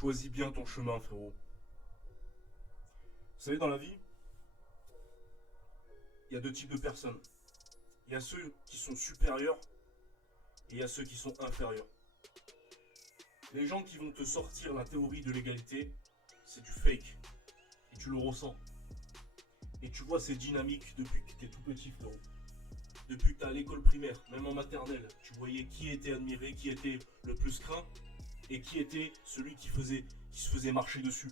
Choisis bien ton chemin, frérot. Vous savez, dans la vie, il y a deux types de personnes. Il y a ceux qui sont supérieurs et il y a ceux qui sont inférieurs. Les gens qui vont te sortir la théorie de l'égalité, c'est du fake. Et tu le ressens. Et tu vois ces dynamiques depuis que tu es tout petit, frérot. Depuis que tu es à l'école primaire, même en maternelle, tu voyais qui était admiré, qui était le plus craint et qui était celui qui se faisait marcher dessus.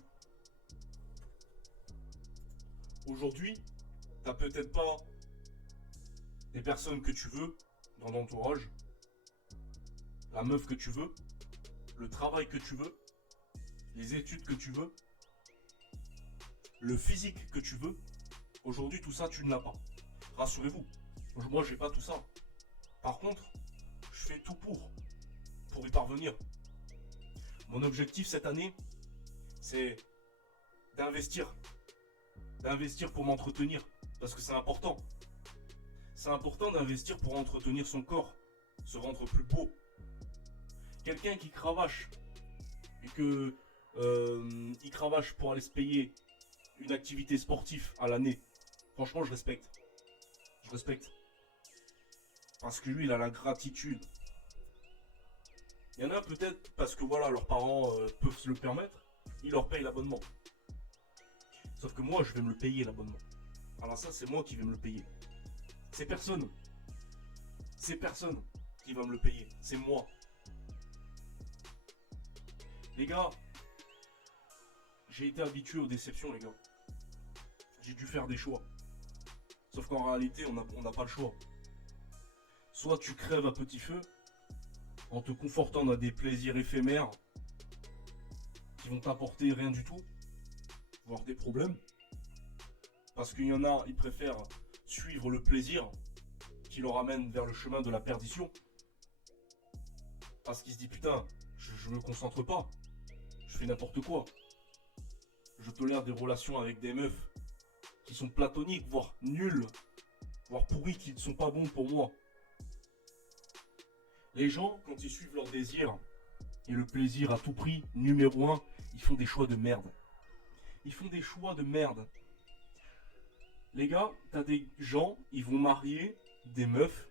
Aujourd'hui, t'as peut-être pas des personnes que tu veux dans ton entourage, la meuf que tu veux, le travail que tu veux, les études que tu veux, le physique que tu veux. Aujourd'hui, tout ça, tu ne l'as pas. Rassurez-vous, moi, j'ai pas tout ça. Par contre, je fais tout pour y parvenir. Mon objectif cette année, c'est d'investir. D'investir pour m'entretenir. Parce que c'est important. C'est important d'investir pour entretenir son corps. Se rendre plus beau. Quelqu'un qui cravache et que il cravache pour aller se payer une activité sportive à l'année. Franchement, je respecte. Je respecte. Parce que lui, il a la gratitude. Il y en a peut-être parce que voilà, leurs parents peuvent se le permettre, ils leur payent l'abonnement. Sauf que moi, je vais me le payer l'abonnement. Alors ça, c'est moi qui vais me le payer. C'est personne. C'est personne qui va me le payer. C'est moi. Les gars, j'ai été habitué aux déceptions, les gars. J'ai dû faire des choix. Sauf qu'en réalité, on n'a pas le choix. Soit tu crèves à petit feu, en te confortant dans des plaisirs éphémères qui vont t'apporter rien du tout, voire des problèmes. Parce qu'il y en a, ils préfèrent suivre le plaisir qui leur amène vers le chemin de la perdition. Parce qu'ils se disent putain, je me concentre pas, je fais n'importe quoi. Je tolère des relations avec des meufs qui sont platoniques, voire nulles, voire pourries, qui ne sont pas bons pour moi. Les gens, quand ils suivent leur désir et le plaisir à tout prix, numéro un, ils font des choix de merde. Ils font des choix de merde. Les gars, t'as des gens, ils vont marier des meufs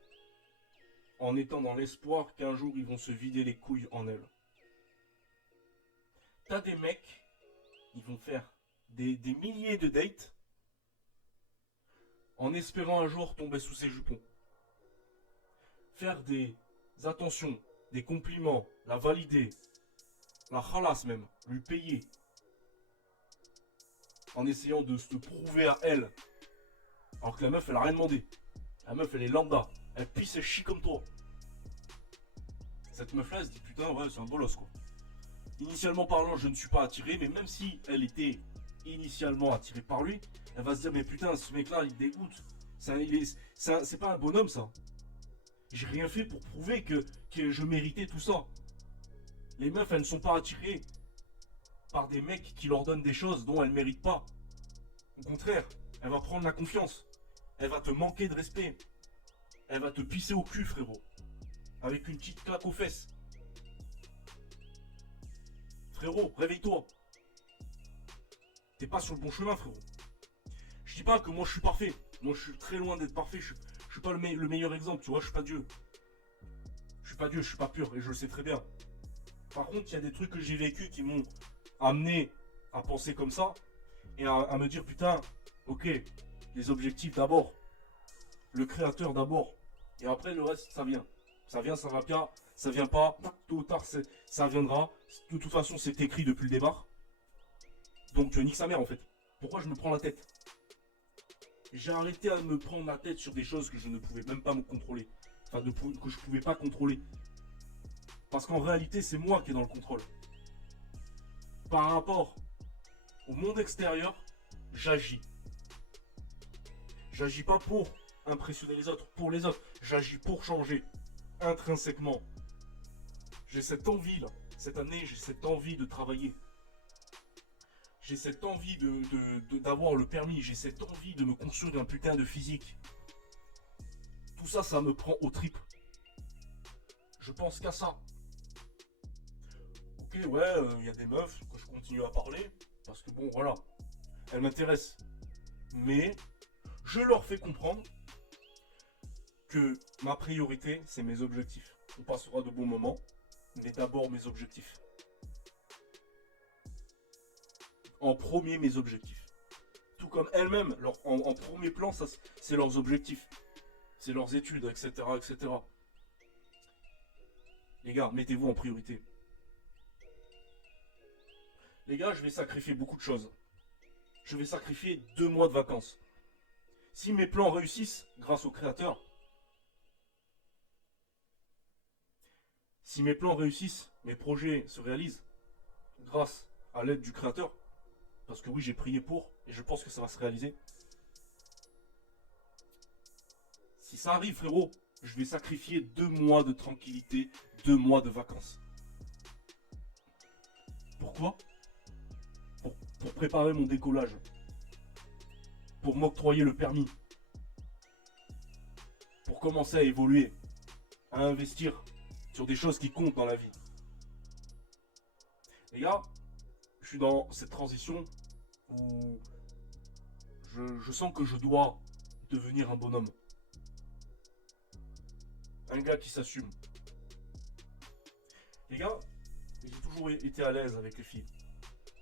en étant dans l'espoir qu'un jour ils vont se vider les couilles en elles. T'as des mecs, ils vont faire des milliers de dates en espérant un jour tomber sous ses jupons. Faire des attentions, des compliments, la valider, la khalass même, lui payer. En essayant de se prouver à elle. Alors que la meuf, elle a rien demandé. La meuf, elle est lambda. Elle pisse et chie comme toi. Cette meuf-là, elle se dit putain, ouais, c'est un bolos quoi. Initialement parlant, je ne suis pas attiré, mais même si elle était initialement attirée par lui, elle va se dire mais putain, ce mec-là, il dégoûte. C'est pas un bonhomme ça. J'ai rien fait pour prouver que je méritais tout ça. Les meufs, elles ne sont pas attirées par des mecs qui leur donnent des choses dont elles ne méritent pas. Au contraire, elle va prendre la confiance. Elle va te manquer de respect. Elle va te pisser au cul, frérot. Avec une petite claque aux fesses. Frérot, réveille-toi. T'es pas sur le bon chemin, frérot. Je dis pas que moi je suis parfait. Moi je suis très loin d'être parfait. Je suis pas le meilleur exemple, tu vois, je suis pas Dieu. Je suis pas Dieu, je suis pas pur et je le sais très bien. Par contre, il y a des trucs que j'ai vécu qui m'ont amené à penser comme ça et à me dire putain, ok, les objectifs d'abord, le créateur d'abord, et après le reste ça vient. Ça vient, ça va bien, ça vient pas, tôt ou tard ça viendra. De toute façon, c'est écrit depuis le départ. Donc nique sa mère en fait. Pourquoi je me prends la tête? J'ai arrêté à me prendre la tête sur des choses que je ne pouvais même pas me contrôler. Enfin, que je pouvais pas contrôler. Parce qu'en réalité, c'est moi qui est dans le contrôle. Par rapport au monde extérieur, j'agis. J'agis pas pour impressionner les autres, pour les autres. J'agis pour changer. Intrinsèquement. J'ai cette envie là. Cette année, j'ai cette envie de travailler. J'ai cette envie d'avoir le permis. J'ai cette envie de me construire un putain de physique. Tout ça, ça me prend aux tripes. Je pense qu'à ça. Ok, ok, ouais, il y a des meufs que je continue à parler, parce que bon, voilà, elles m'intéressent. Mais je leur fais comprendre que ma priorité, c'est mes objectifs. On passera de bons moments, mais d'abord mes objectifs. En premier, mes objectifs. Tout comme elles-mêmes, en premier plan, ça, c'est leurs objectifs. C'est leurs études, etc., etc. Les gars, mettez-vous en priorité. Les gars, je vais sacrifier beaucoup de choses. Je vais sacrifier 2 mois de vacances. Si mes plans réussissent, grâce au créateur, si mes plans réussissent, mes projets se réalisent, grâce à l'aide du créateur, parce que oui, j'ai prié pour, et je pense que ça va se réaliser. Si ça arrive, frérot, je vais sacrifier 2 mois de tranquillité, 2 mois de vacances. Pourquoi ? Pour préparer mon décollage. Pour m'octroyer le permis. Pour commencer à évoluer, à investir sur des choses qui comptent dans la vie. Les gars, je suis dans cette transition où je sens que je dois devenir un bonhomme. Un gars qui s'assume. Les gars, j'ai toujours été à l'aise avec les filles.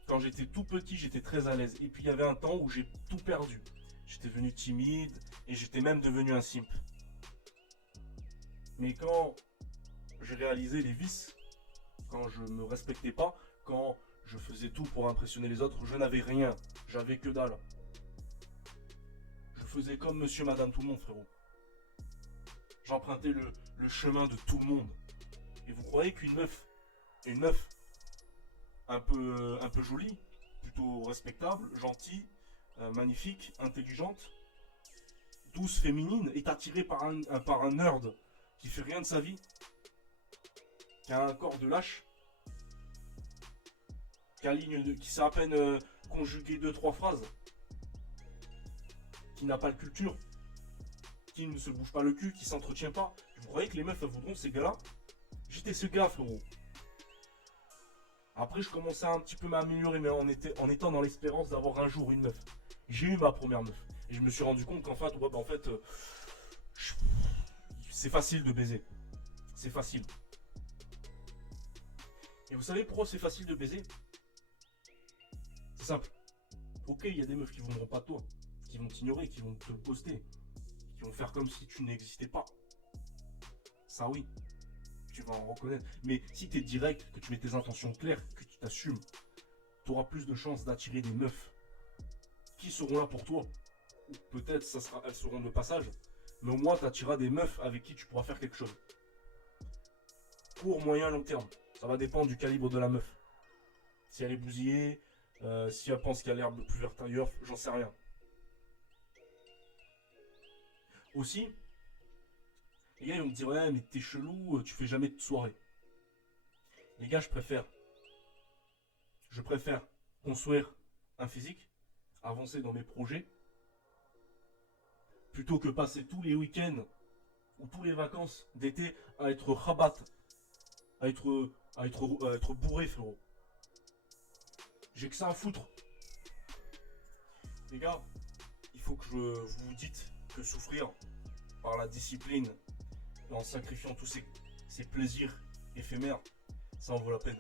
Quand j'étais tout petit, j'étais très à l'aise. Et puis il y avait un temps où j'ai tout perdu. J'étais devenu timide et j'étais même devenu un simp. Mais quand j'ai réalisé les vices, quand je me respectais pas, quand je faisais tout pour impressionner les autres, je n'avais rien. J'avais que dalle. Je faisais comme monsieur, madame, tout le monde, frérot. J'empruntais le chemin de tout le monde. Et vous croyez qu'une meuf un peu jolie, plutôt respectable, gentille, magnifique, intelligente, douce, féminine, est attirée par un nerd qui fait rien de sa vie, qui a un corps de lâche, qui sait à peine conjuguer 2-3 phrases, qui n'a pas de culture, qui ne se bouge pas le cul, qui s'entretient pas. Vous croyez que les meufs elles voudront ces gars-là? J'étais ce gars, frérot. Après, je commençais à un petit peu m'améliorer, mais en étant dans l'espérance d'avoir un jour une meuf. J'ai eu ma première meuf. Et je me suis rendu compte qu'en fait, c'est facile de baiser. C'est facile. Et vous savez pourquoi c'est facile de baiser? C'est simple. Ok, il y a des meufs qui ne voudront pas de toi, qui vont t'ignorer, qui vont te poster, qui vont faire comme si tu n'existais pas. Ça oui, tu vas en reconnaître. Mais si tu es direct, que tu mets tes intentions claires, que tu t'assumes, tu auras plus de chances d'attirer des meufs qui seront là pour toi. Ou peut-être elles seront de passage, mais au moins tu attireras des meufs avec qui tu pourras faire quelque chose. Court, moyen, long terme. Ça va dépendre du calibre de la meuf. Si elle est bousillée, si elle pense qu'il y a l'herbe plus verte ailleurs, j'en sais rien. Aussi, les gars ils vont me dire ouais mais t'es chelou, tu fais jamais de soirée. Les gars je préfère construire un physique, avancer dans mes projets, plutôt que passer tous les week-ends ou tous les vacances d'été à être rabat, à être bourré, frérot. J'ai que ça à foutre. Les gars, il faut que vous vous dites que souffrir par la discipline et en sacrifiant tous ces plaisirs éphémères, ça en vaut la peine.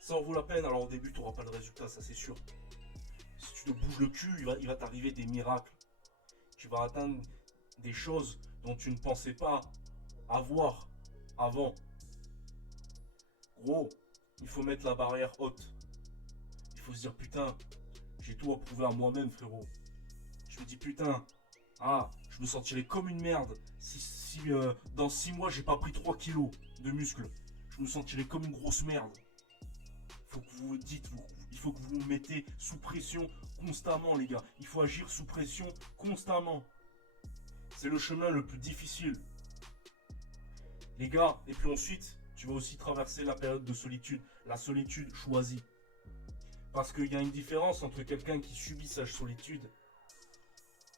Ça en vaut la peine. Alors au début, tu n'auras pas de résultat, ça c'est sûr. Si tu te bouges le cul, il va t'arriver des miracles. Tu vas atteindre des choses dont tu ne pensais pas avoir avant. Gros, il faut mettre la barrière haute. Il faut se dire putain, j'ai tout à prouver à moi-même, frérot. Je me dis putain, je me sentirais comme une merde si dans 6 mois j'ai pas pris 3 kilos de muscles. Je me sentirais comme une grosse merde. Faut que vous dites, il faut que vous vous mettez sous pression constamment, les gars. Il faut agir sous pression constamment. C'est le chemin le plus difficile. Les gars, et puis ensuite, tu vas aussi traverser la période de solitude. La solitude choisie. Parce qu'il y a une différence entre quelqu'un qui subit sa solitude,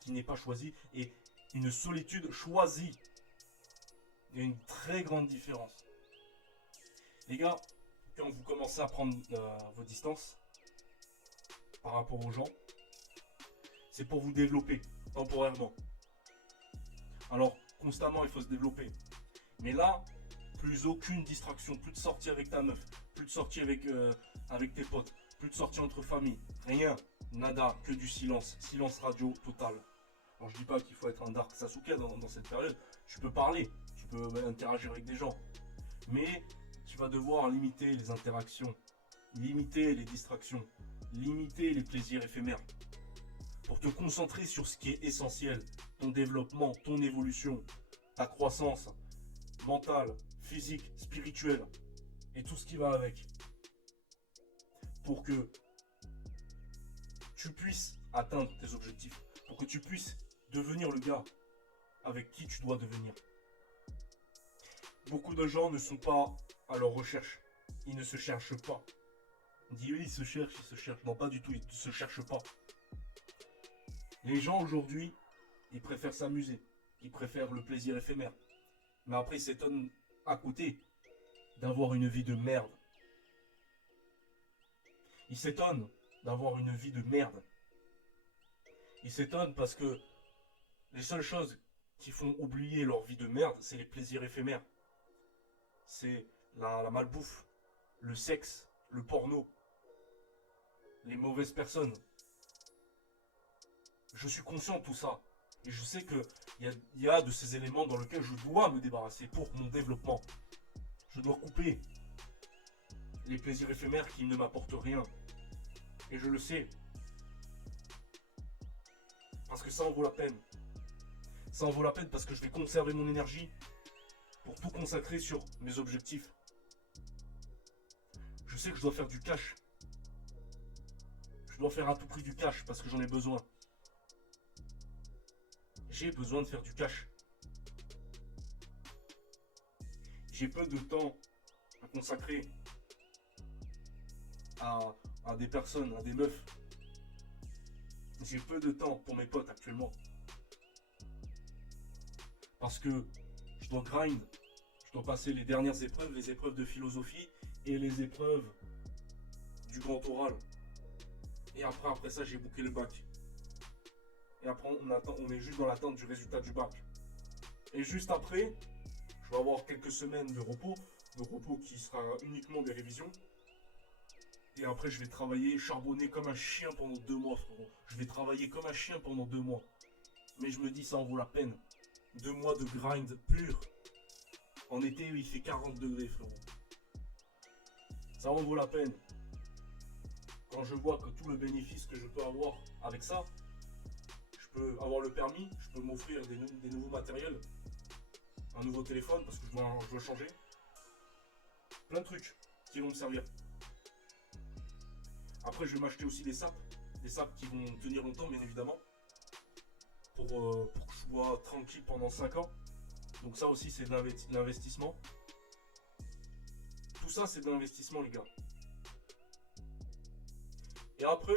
qui n'est pas choisi, et une solitude choisie. Il y a une très grande différence. Les gars, quand vous commencez à prendre vos distances par rapport aux gens, c'est pour vous développer temporairement. Alors, constamment, il faut se développer. Mais là, plus aucune distraction, plus de sortie avec ta meuf, plus de sortie avec tes potes, plus de sortie entre familles, rien, nada, que du silence, silence radio total. Alors je dis pas qu'il faut être un Dark Sasuke dans cette période, tu peux parler, tu peux interagir avec des gens, mais tu vas devoir limiter les interactions, limiter les distractions, limiter les plaisirs éphémères, pour te concentrer sur ce qui est essentiel, ton développement, ton évolution, ta croissance mentale, physique, spirituelle, et tout ce qui va avec, pour que tu puisses atteindre tes objectifs, pour que tu puisses devenir le gars avec qui tu dois devenir. Beaucoup de gens ne sont pas à leur recherche. Ils ne se cherchent pas. On dit oui, ils se cherchent. Non, pas du tout, ils ne se cherchent pas. Les gens aujourd'hui, ils préfèrent s'amuser. Ils préfèrent le plaisir éphémère. Mais après, ils s'étonnent à côté d'avoir une vie de merde. Ils s'étonnent d'avoir une vie de merde. Ils s'étonnent parce que les seules choses qui font oublier leur vie de merde, c'est les plaisirs éphémères. C'est la malbouffe, le sexe, le porno, les mauvaises personnes. Je suis conscient de tout ça. Et je sais qu'il y a de ces éléments dans lesquels je dois me débarrasser pour mon développement. Je dois couper les plaisirs éphémères qui ne m'apportent rien. Et je le sais. Parce que ça en vaut la peine. Ça en vaut la peine parce que je vais conserver mon énergie pour tout consacrer sur mes objectifs. Je sais que je dois faire du cash. Je dois faire à tout prix du cash parce que j'en ai besoin. J'ai besoin de faire du cash. J'ai peu de temps à consacrer à des personnes, à des meufs. J'ai peu de temps pour mes potes actuellement. Parce que je dois grind. Je dois passer les dernières épreuves, les épreuves de philosophie et les épreuves du grand oral. Et après ça, j'ai booké le bac. Et après, on est juste dans l'attente du résultat du bac. Et juste après, je vais avoir quelques semaines de repos qui sera uniquement des révisions. Et après, je vais travailler, charbonner comme un chien pendant 2 mois, frérot. Je vais travailler comme un chien pendant 2 mois. Mais je me dis, ça en vaut la peine. 2 mois de grind pur. En été, il fait 40 degrés, frérot. Ça en vaut la peine. Quand je vois que tout le bénéfice que je peux avoir avec ça, je peux avoir le permis, je peux m'offrir des nouveaux matériels, un nouveau téléphone parce que je dois changer. Plein de trucs qui vont me servir. Après, je vais m'acheter aussi des sapes qui vont tenir longtemps, bien évidemment, pour que je sois tranquille pendant 5 ans. Donc ça aussi, c'est de l'investissement. Tout ça, c'est de l'investissement, les gars. Et après,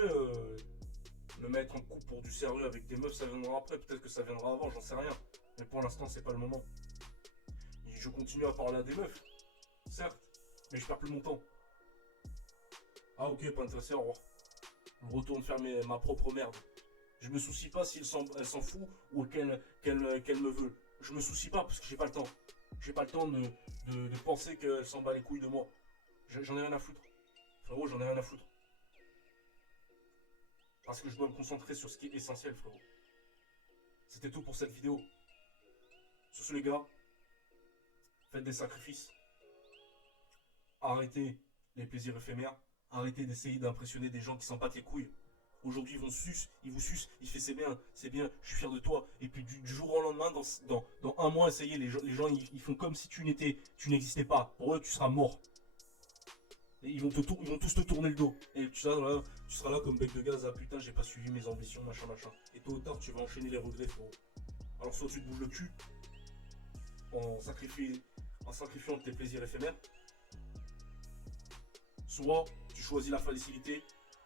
me mettre en couple pour du sérieux avec des meufs, ça viendra après. Peut-être que ça viendra avant, j'en sais rien. Mais pour l'instant, c'est pas le moment. Et je continue à parler à des meufs, certes, mais je perds plus mon temps. Ah ok, pas intéressé, au revoir. Je retourne faire ma propre merde. Je me soucie pas si elle s'en fout ou qu'elle me veut. Je me soucie pas parce que j'ai pas le temps. J'ai pas le temps de penser qu'elle s'en bat les couilles de moi. J'en ai rien à foutre. Frérot, j'en ai rien à foutre. Parce que je dois me concentrer sur ce qui est essentiel, frérot. C'était tout pour cette vidéo. Sur ce, les gars, faites des sacrifices. Arrêtez les plaisirs éphémères. Arrêtez d'essayer d'impressionner des gens qui s'en battent les couilles. Aujourd'hui, ils vous sucent, il fait c'est bien, je suis fier de toi. Et puis du jour au lendemain, dans 1 mois, essayez, les gens ils font comme si tu n'existais pas. Pour eux, tu seras mort. Et ils vont tous te tourner le dos. Et tu seras là comme bec de gaz, ah putain, j'ai pas suivi mes ambitions, machin. Et tôt ou tard, tu vas enchaîner les regrets, frérot. Alors soit tu te bouges le cul, en sacrifiant tes plaisirs éphémères, soit tu choisis la facilité,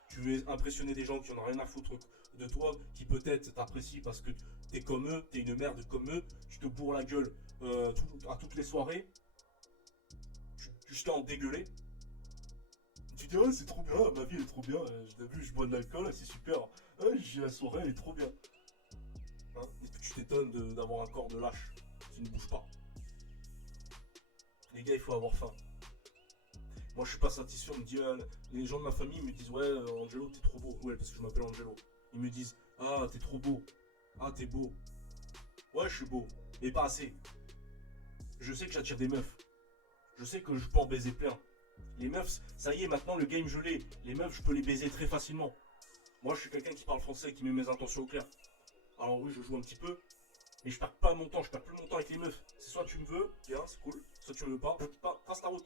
tu veux impressionner des gens qui en ont rien à foutre de toi, qui peut-être t'apprécient parce que t'es comme eux, t'es une merde comme eux, tu te bourres la gueule à toutes les soirées, tu t'es en dégueulé, dis, ah, c'est trop bien, ma vie elle est trop bien, t'as vu, je bois de l'alcool, c'est super. Ah, j'ai la soirée, elle est trop bien. Hein, et puis tu t'étonnes d'avoir un corps de lâche qui ne bouge pas. Les gars, il faut avoir faim. Moi, je suis pas satisfait. On me dit, les gens de ma famille me disent, ouais, Angelo, t'es trop beau. Ouais, parce que je m'appelle Angelo. Ils me disent, ah, t'es trop beau. Ah, t'es beau. Ouais, je suis beau. Mais pas assez. Je sais que j'attire des meufs. Je sais que je peux en baiser plein. Les meufs, ça y est, maintenant le game je l'ai. Les meufs, je peux les baiser très facilement. Moi, je suis quelqu'un qui parle français, qui met mes intentions au clair. Alors oui, je joue un petit peu. Mais je perds pas mon temps, je perds plus mon temps avec les meufs. C'est soit tu me veux, bien, c'est cool. Soit tu me veux pas, trace ta route.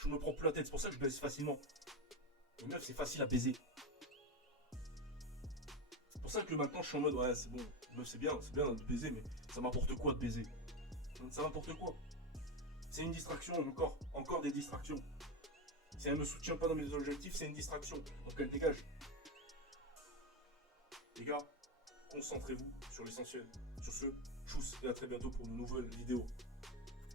Je me prends plus la tête, c'est pour ça que je baise facilement. Les meufs, c'est facile à baiser. C'est pour ça que maintenant je suis en mode, ouais, c'est bon, meuf, c'est bien de baiser, mais ça m'apporte quoi de baiser? Ça m'apporte quoi? C'est une distraction, encore des distractions. Si elle me soutient pas dans mes objectifs, c'est une distraction. Donc elle dégage. Les gars, concentrez-vous sur l'essentiel. Sur ce, tchuss et à très bientôt pour une nouvelle vidéo.